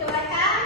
Coba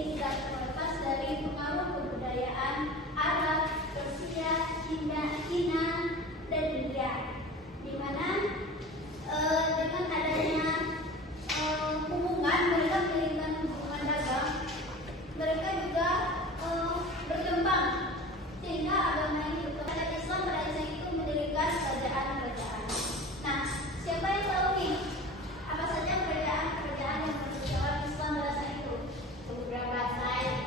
ini tidak terlepas dari pengaruh kebudayaan Arab, Persia, Cina, dan India, di mana dengan adanya hubungan mereka mengirimkan hubungan dagang, mereka juga berkembang sehingga agama ini berkembang. Islam pada masa itu mendirikan kerajaan-kerajaan. Nah, siapa yang tahu nih apa saja kerajaan yang berdiri Islam pada masa itu? Beberapa slide.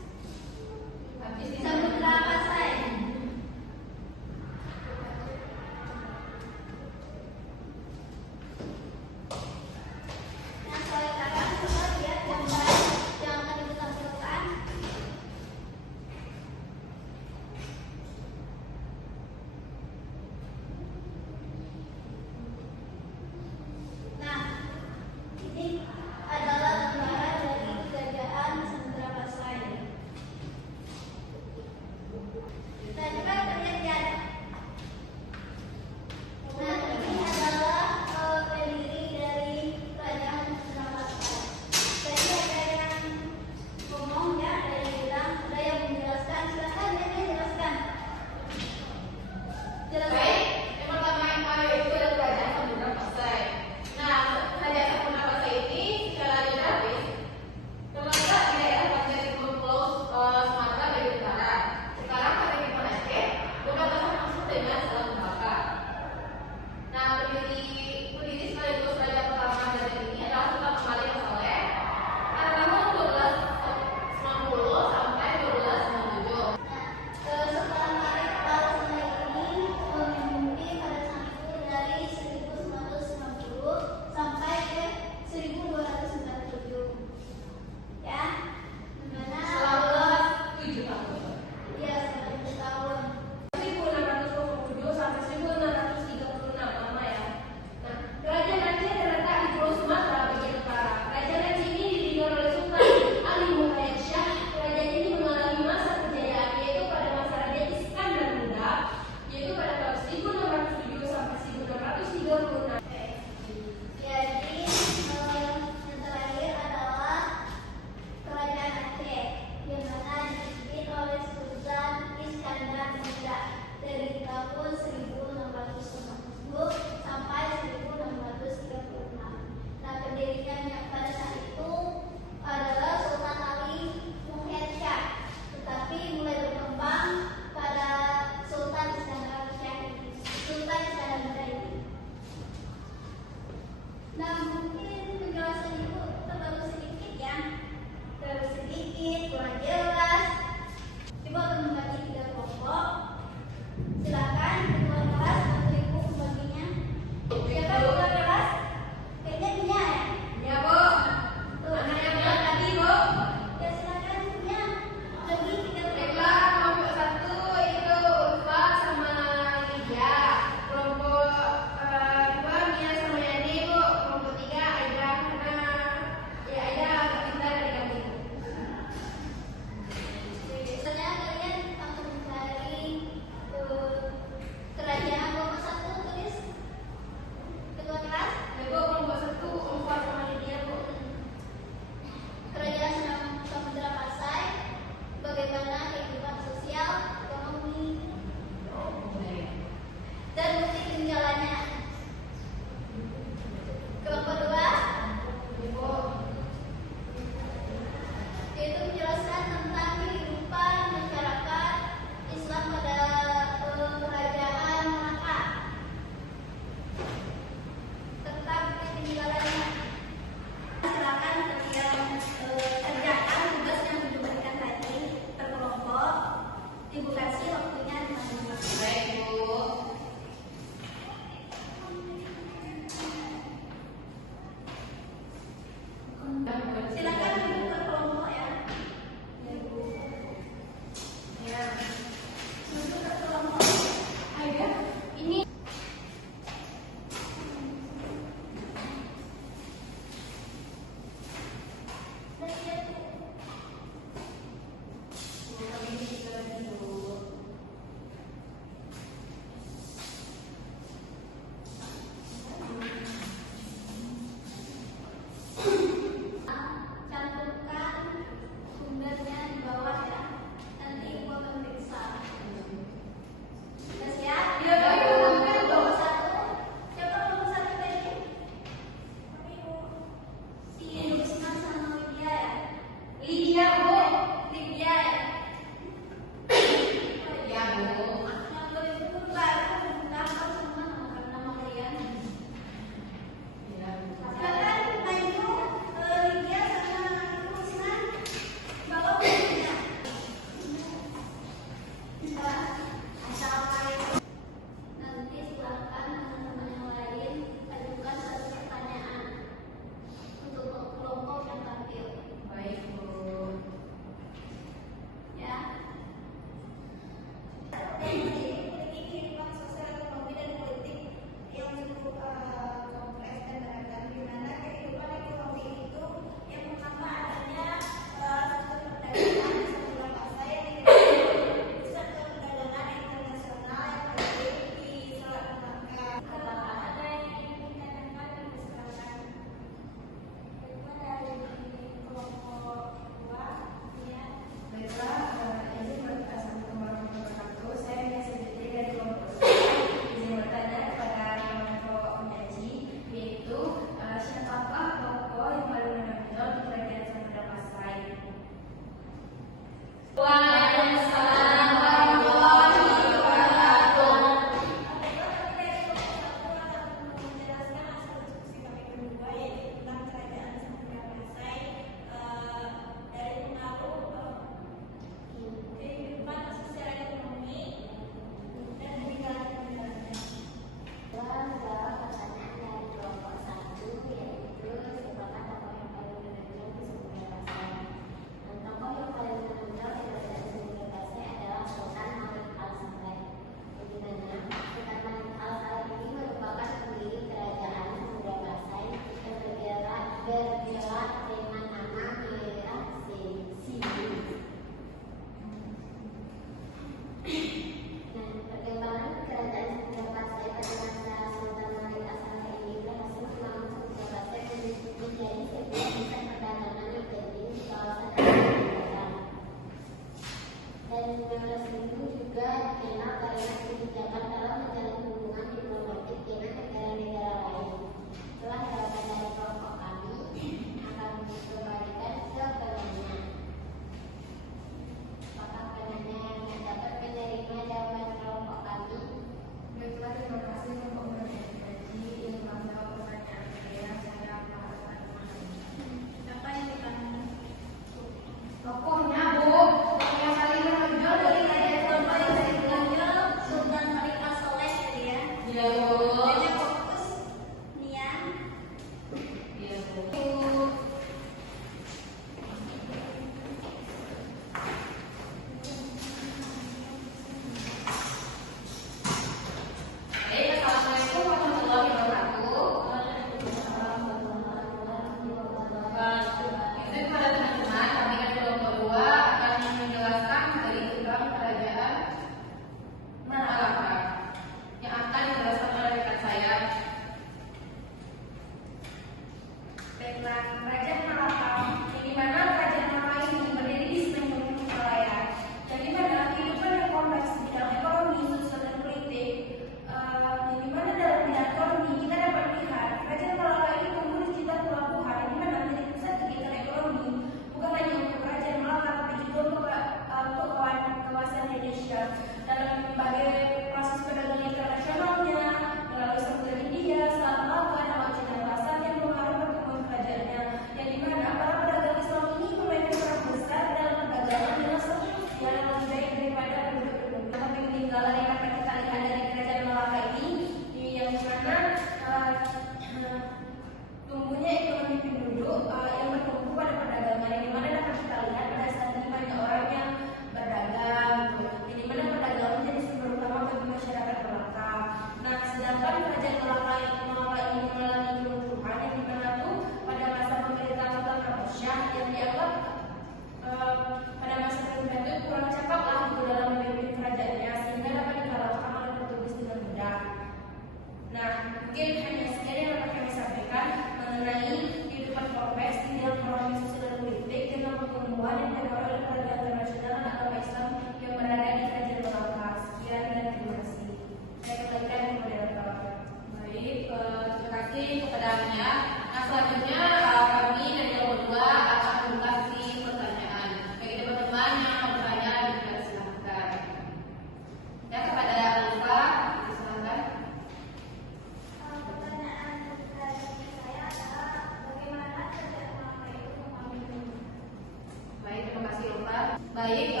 Baik,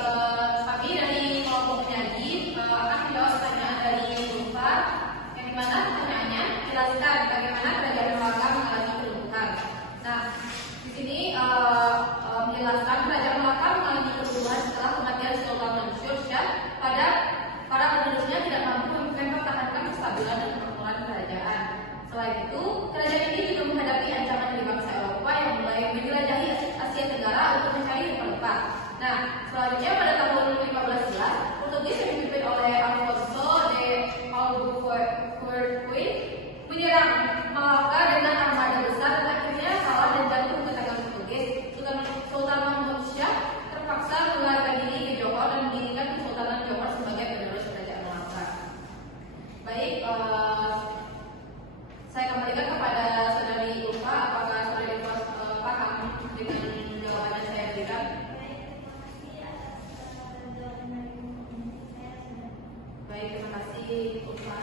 kami dari kelompok penyaji akan menjawab pertanyaan dari Ulfa, yang dimana pertanyaannya jelaskan bagaimana kerajaan Malaka mengalami kelumpuhan. Nah, di sini menjelaskan kerajaan Malaka mengalami kelumpuhan setelah kematian Sultan Mansur Shah pada para penerusnya tidak mampu mempertahankan kestabilan dan kemakmuran kerajaan. Selain itu, kerajaan ini juga menghadapi ancaman dari bangsa Eropa yang mulai menjelajahi Asia Tenggara untuk mencari rempah-rempah. Nah, selanjutnya pada tahun 1511, Portugis yang dipimpin oleh Alfonso de Albuquerque menyerang Malaka dengan armada besar dan akhirnya kalah dan jatuh ke tangan Portugis. Sultan Mahmud Shah terpaksa melarikan diri ke Johor dan mendirikan Kesultanan Johor sebagai penerus kerajaan Malaka. Baik, saya kembalikan kepada saudari Ulfa. Apakah saudari Ulfa paham dengan jawaban yang saya berikan? Baik, terima kasih Ulfa.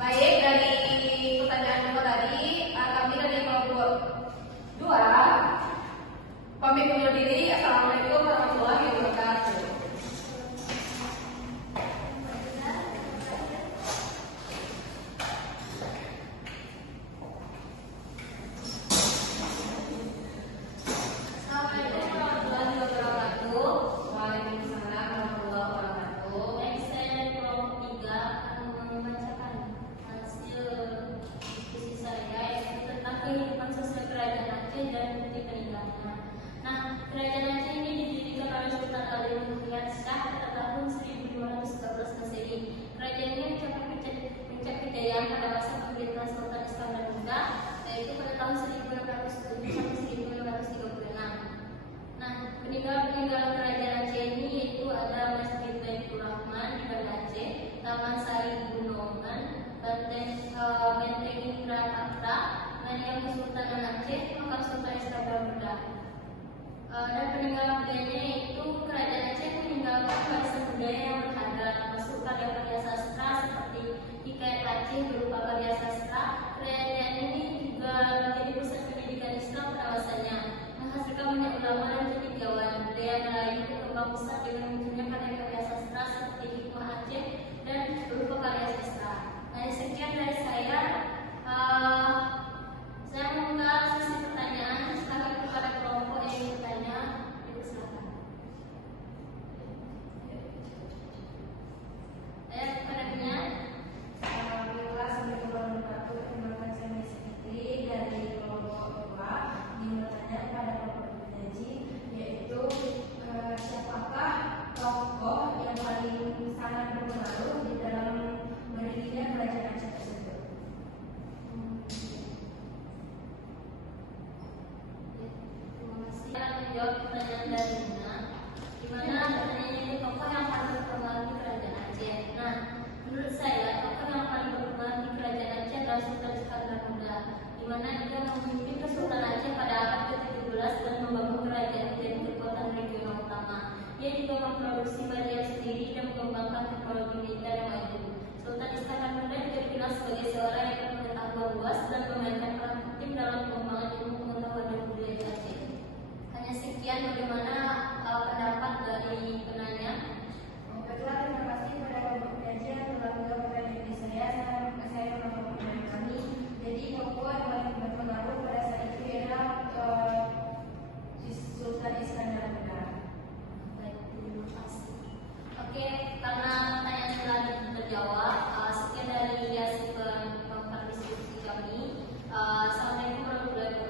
Baik, dari pertanyaan kedua tadi, kami dari kelompok 2 pamit undur diri. Assalamualaikum warahmatullahi wabarakatuh. Peninggalan kerajaan Aceh ini yaitu ada Masjid Baitur Rahman di Banda Aceh, Taman Sari Gunungan, Benteng Indra Akta, Ngadiam Kesultanan Aceh, Makam Sultan Iskandar Muda. Dan peninggalan budayanya itu kerajaan Aceh meninggalkan warisan budaya yang berharga, termasuk karya-karya sastra seperti Hikayat Aceh berupa karya sastra. Kerajaan ini juga menjadi pusat pendidikan Islam pada masanya, menghasilkan banyak ulama dan cendekiawan. Budaya Melayu berkembang pesat dengan munculnya karya-karya sastra seperti Hikmah Aceh dan berupa karya sastra. Nah, sekian dari saya. Saya membuka sesi pertanyaan. Silakan kepada kelompok yang ingin bertanya. Silakan. Kepada penanya. Alhamdulillah, Assalamualaikum warahmatullahi wabarakatuh. Saya Miss Fitri dari kelompok 2 ingin bertanya kepada kelompok penyaji, yaitu siapakah tokoh yang paling sangat berpengaruh di dalam berdirinya kerajaan Aceh tersebut? Terima kasih. Saya akan menjawab pertanyaan dari Nina, di mana pertanyaannya itu tokoh yang paling berpengaruh di kerajaan Aceh. Nah, menurut saya tokoh yang paling berpengaruh di kerajaan Aceh adalah Sultan Iskandar Muda, di mana dia memimpin Kesultanan Aceh pada abad ke-17 dan membangun kerajaan menjadi kekuatan regional utama. Dia juga memproduksi barier sendiri dan mengembangkan teknologi militer yang maju. Sultan Iskandar Muda juga dikenal sebagai seorang yang berpengetahuan luas dan memainkan peran penting dalam pengembangan ilmu pengetahuan dan budaya Aceh. Hanya sekian bagaimana pendapat dari penanya. Baiklah, terima kasih kepada kelompok penyaji yang telah menjawab pertanyaan dari saya. Saya melakukan pertanyaan kami. Jadi tokoh yang paling berpengaruh pada saat itu ialah Sultan Iskandar Muda. Baik, terima kasih. Oke, karena pertanyaan telah terjawab, sekian dari hasil diskusi kami. Assalamualaikum warahmatullahi wabarakatuh.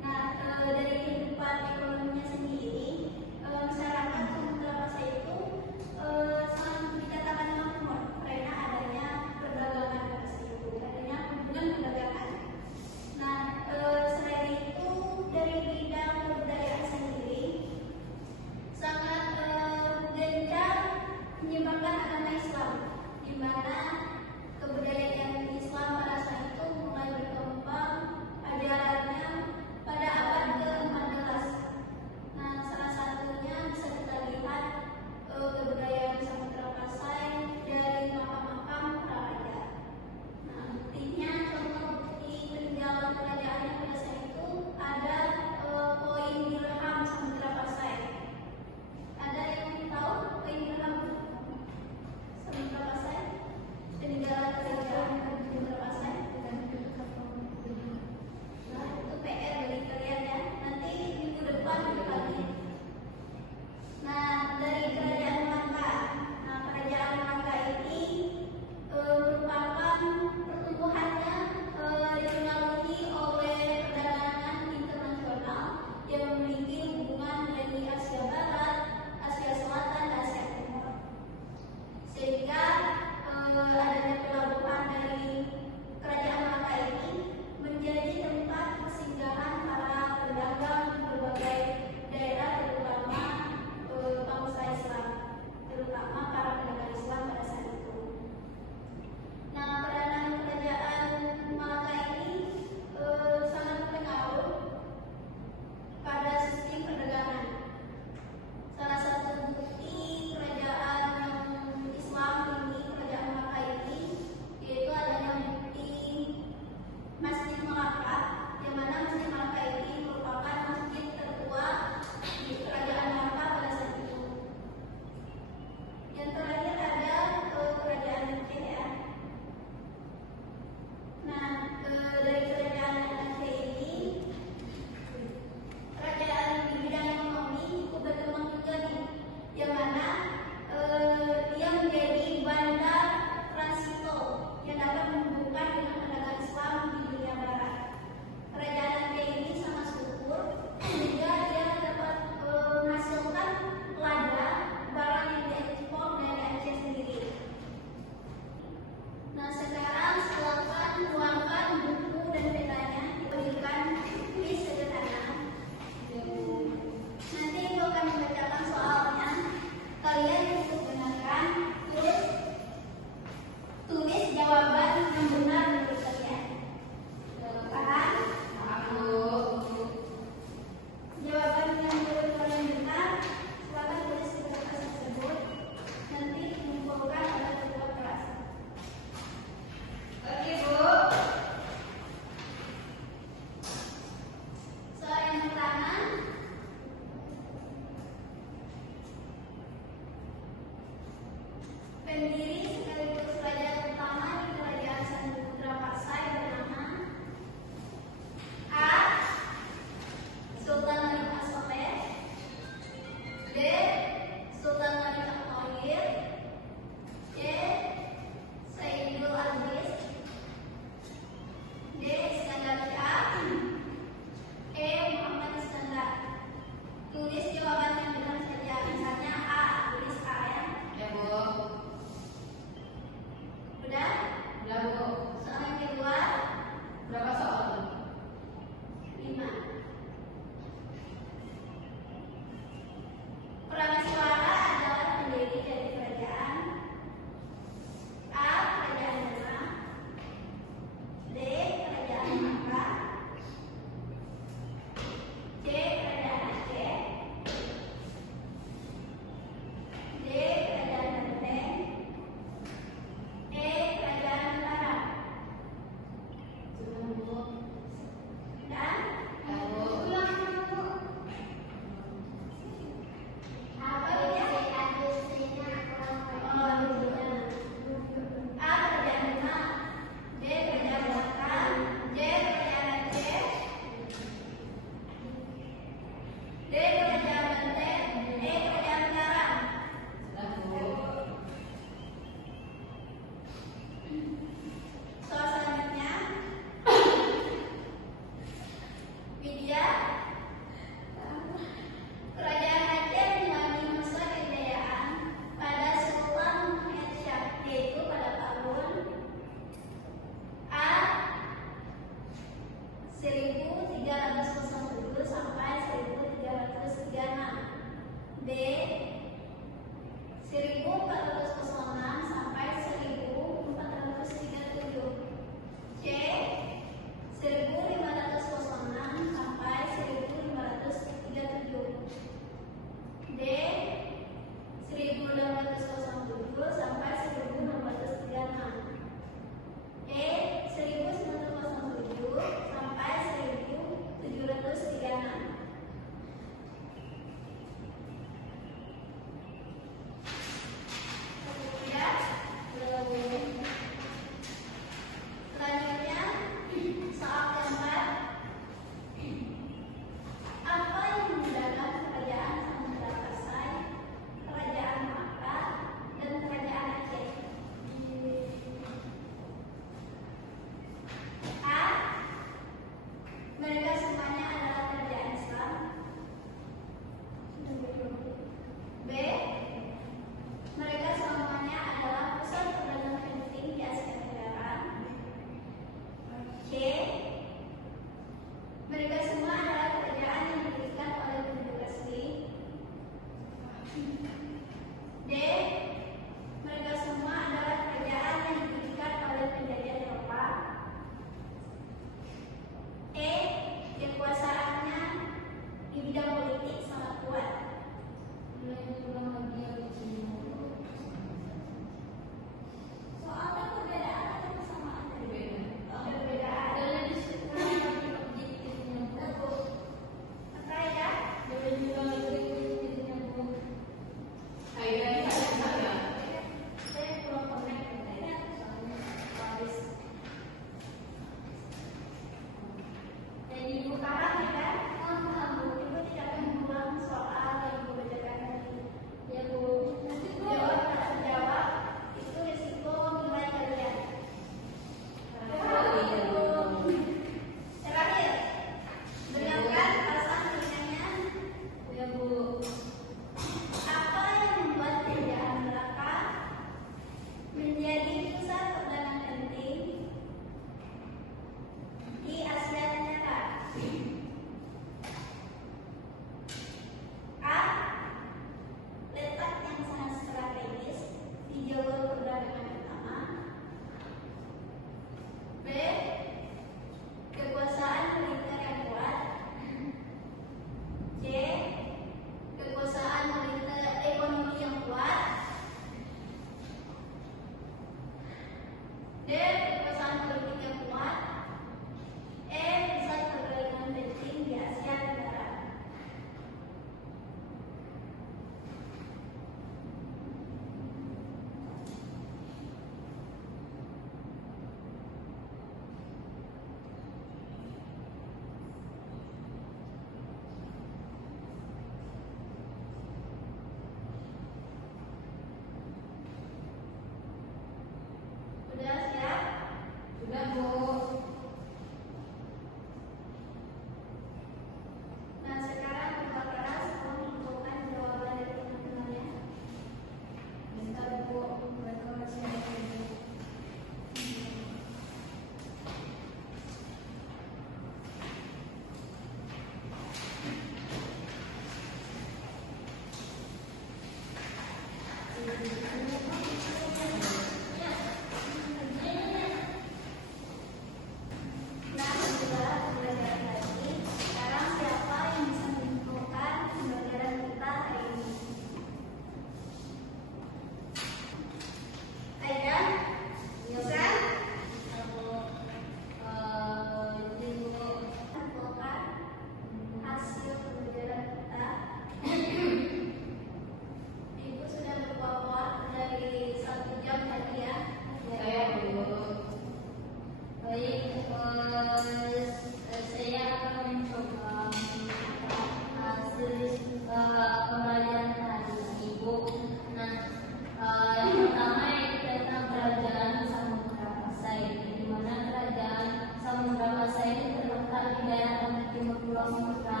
Pulau Sumatera